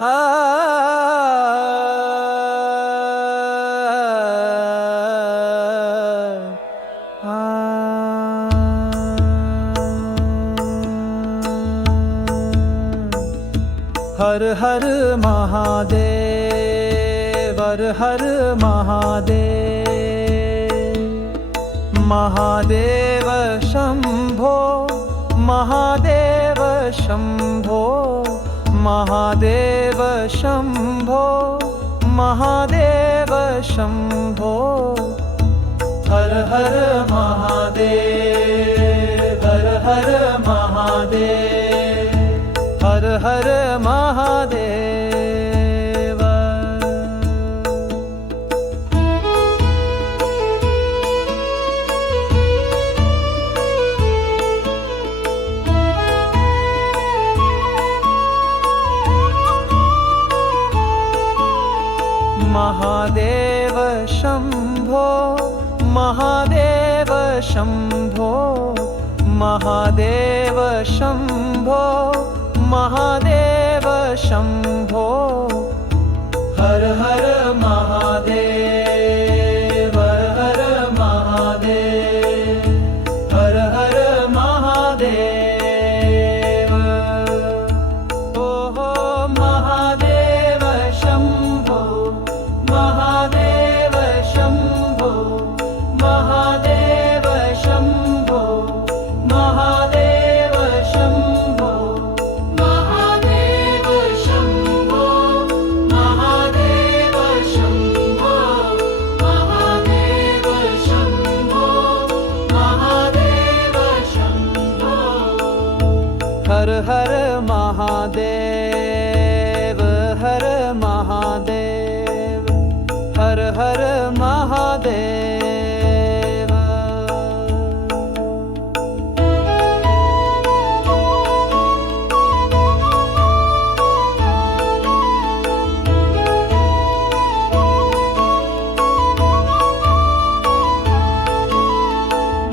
हर हर महादेव, हर हर महादेव। महादेव शंभो, महादेव शंभो, महादेव शंभो, महादेव शंभो। हर हर महादेव, हर हर महादेव, हर हर महादेव। महादेव शंभो, महादेव शंभो, महादेव शंभो, महादेव शंभो। हर हर महादेव, हर हर महादेव, हर हर महादेव। ओ हो महादेव शंभो, महादेव शंभो, महादेव शंभो, महादेव शंभो, महादेव शंभो, महादेव शंभो, महादेव शंभो, महादेव शंभो। हर हर महादेव, हर महादेव, हर हर महादेव।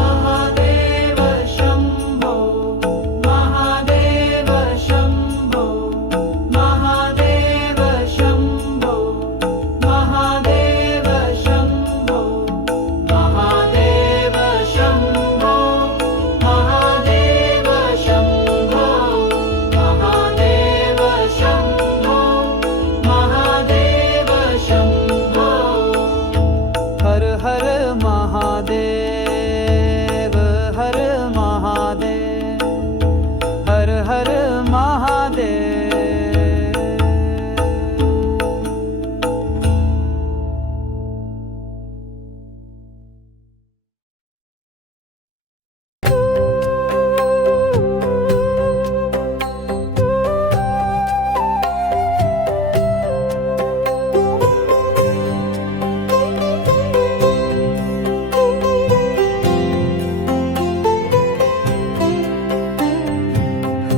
महादेव शंभो, महादेव शंभो, महादेव शंभो, महादेव शंभो, महादेव शंभो, महादेव शंभो, महादेव शंभो, महादेव शंभो। हर हर महादेव, हर महादेव, हर हर महादेव।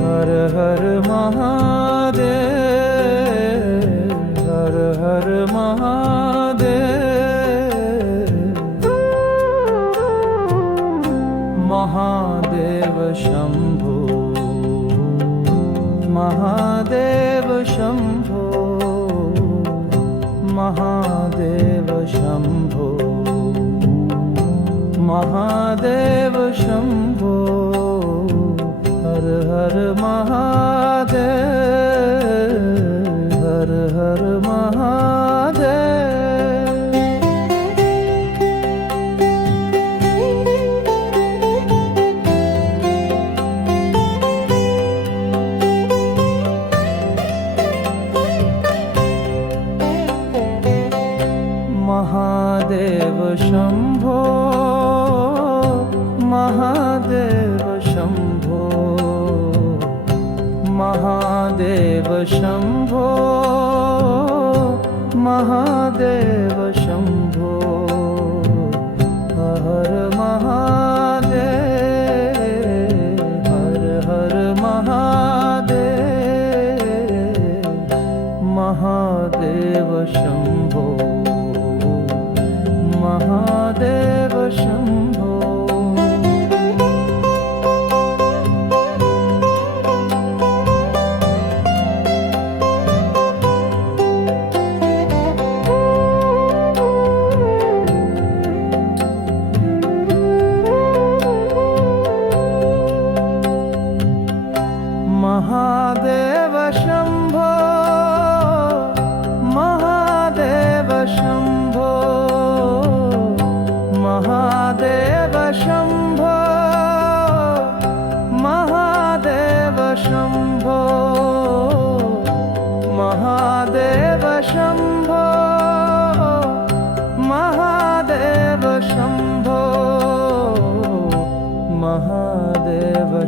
हर हर महादेव, हर हर महादेव। महादेव शंभो, महादेव शंभो, महादेव शंभो, महादेव शंभो। हर हर महादेव, हर हर महादेव। महादेव शंभो, महादेव शंभो, महादेव शंभो, महादेव शंभो। हर महादेव, हर हर महादेव, महादेव शंभो, महादेव शंभो।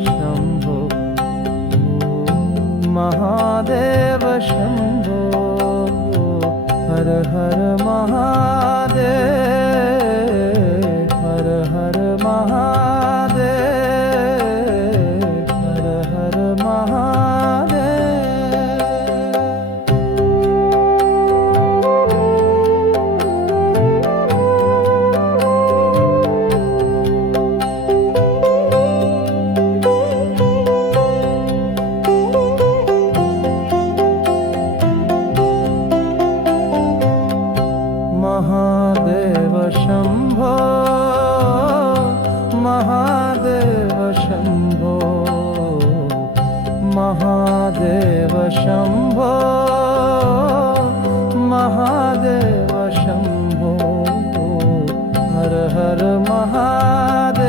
शम्भो महादेव शम्भो हर हर महादेव हर हर महादेव हर हर महादेव शम्भो महादेव शम्भो महादेव शम्भो महादेव शम्भो हर हर महादेव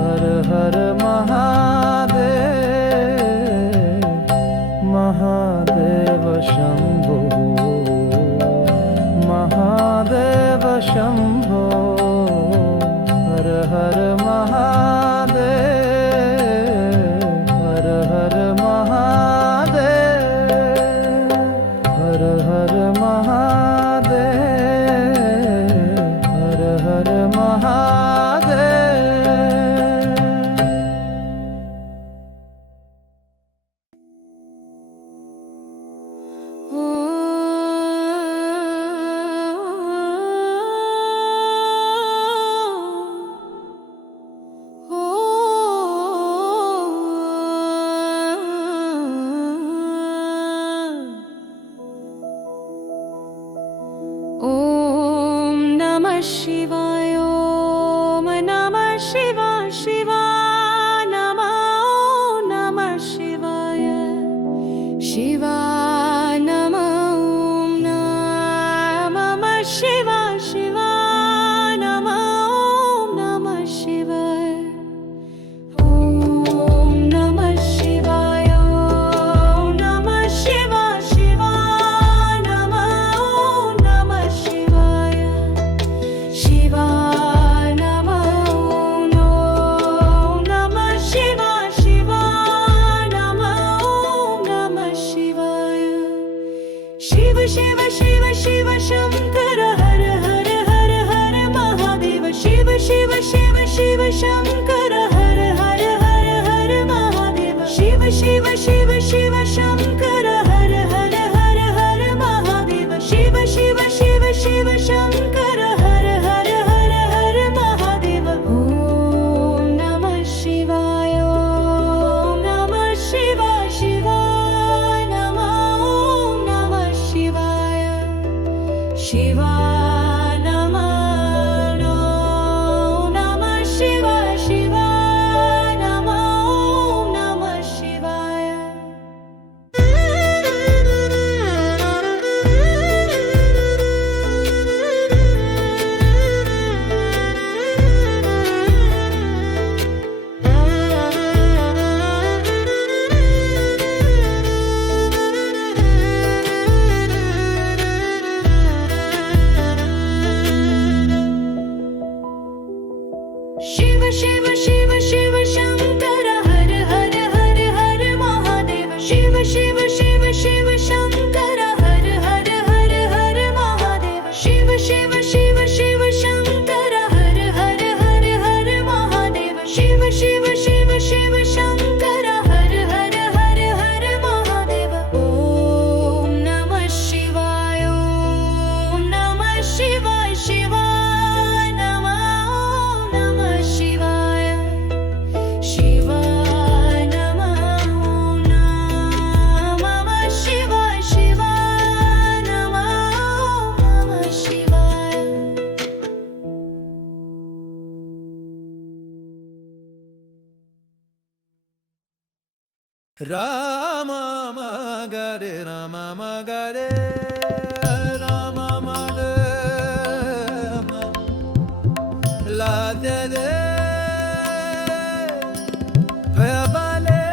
हर हर महादेव महादेव शम्भो महादेव शम्भो हर हर महादेव हर हर महादेव हर हर महादेव हर हर महादेव। ॐ नमः शिवाय ॐ नमः शिवाय शिवाय नमः शिवाय शिवाय नमः शिवाय शिवाय नमः शिवाय ॐ नमः शिवाय ॐ नमः शिवाय शिवाय नमः शिवाय शिवाय नमः नमः शिवाय शिवाय नमः शिवाय शिव शिव शिव शिव शंकर हर हर हर हर महादेव शिव शिव शिव शिव शंकर हर हर हर हर महादेव शिव शिव शिव शिव शंकर हर हर हर हर महादेव शिव शिव शिव शिव शंकर हर हर हर हर महादेव ॐ नमः शिवाय ॐ नमः शिवाय शिवाय नमः शिवाय शिवाय नमः शिवाय शिवाय नमः शिवाय। शिव शिव शिव शिव शंकर हर हर हर हर महादेव शिव शिव शिव शिव शंकर हर हर हर हर महादेव शिव शिव शिव शिव शंकर हर हर हर हर महादेव शिव शिव शिव शिव शंकर हर हर हर हर महादेव ॐ नमः शिवाय ॐ नमः शिवाय शिवाय नमः शिवाय शिवाय नमः शिवाय शिवाय नमः शिवाय। राम मगरे राम मगरे राम मगरे ला दे दे भयबले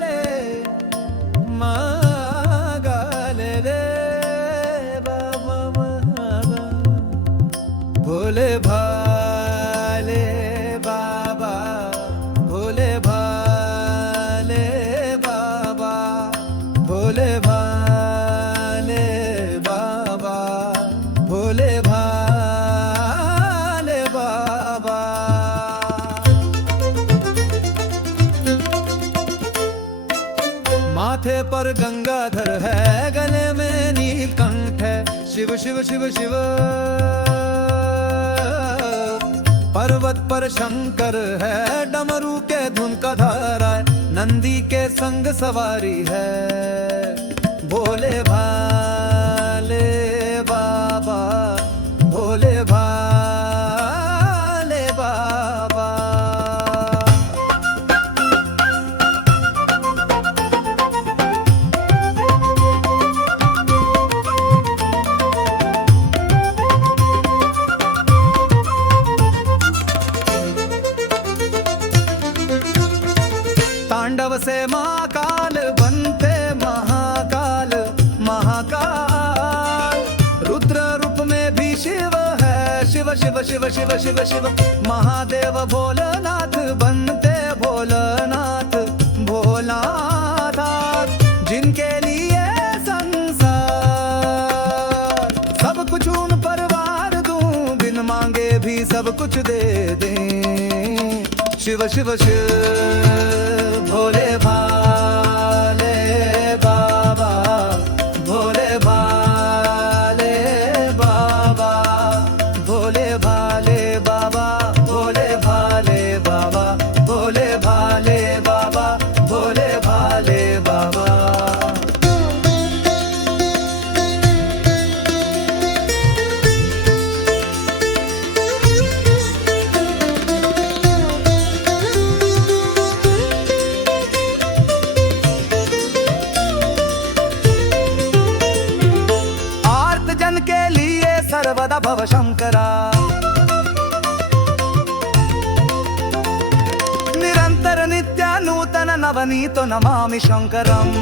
ले मागले रे बाबा भोले भाले बा माथे पर गंगाधर है, गले में नीलकंठ है। शिव शिव शिव शिव। पर्वत पर शंकर है, डमरू के धुन का धारा है, नंदी के संग सवारी है। भोले भाले बाबा, भोले भाले बाबा। तांडव से महाकाल बनते महाकाल, महाकाल। रुद्र रूप में भी शिव है, शिव शिव शिव शिव शिव शिव। महादेव भोलेनाथ बनते भोलेनाथ, भोलानाथ। जिनके लिए संसार सब कुछ उन पर वार दूं, बिन मांगे भी सब कुछ दे दें। शिव शिव शिव भोले भाले बाबा, भोले भाले बाबा, भोले भाले बाबा, भोले भाले बाबा, भोले भाले बाबा, भोले भाले बाबा। सर्वदा भव शंकरा, निरंतर नित्य नूतन नवनीतो नमामि शंकरम।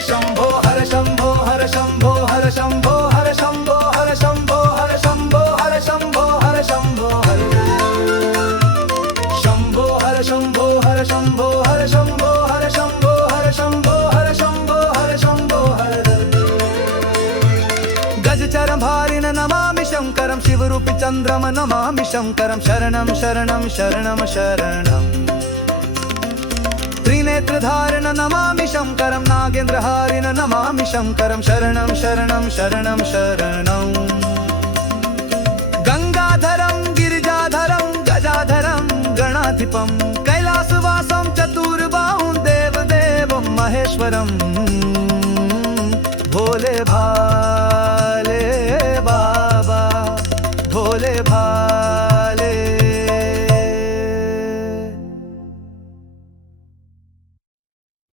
शंभो हर शंभो हर शंभो हर शंभो हर शंभो हर शंभो हर शंभो हर शंभो हर शंभो हर शंभो हर शंभो हर शंभो हर शंभो हर शंभो हर शंभो हर शंभो हर शंभो हर। गजचरम भारिन नमामि शंकरम, शिवरूपी चंद्रम नमामि शंकरम। शरणम शरणम शरणम शरणम। त्रिनेत्रधारिन नमामि शंकरम, नागेंद्रहारिन नमामि शंकरम। शरणम शरणम शरणम शरणम। गंगाधरम गिरिजाधरम गजाधरम गणाधिपम, कैलासवासम चतुर्बाहुं देवदेवं महेश्वरम।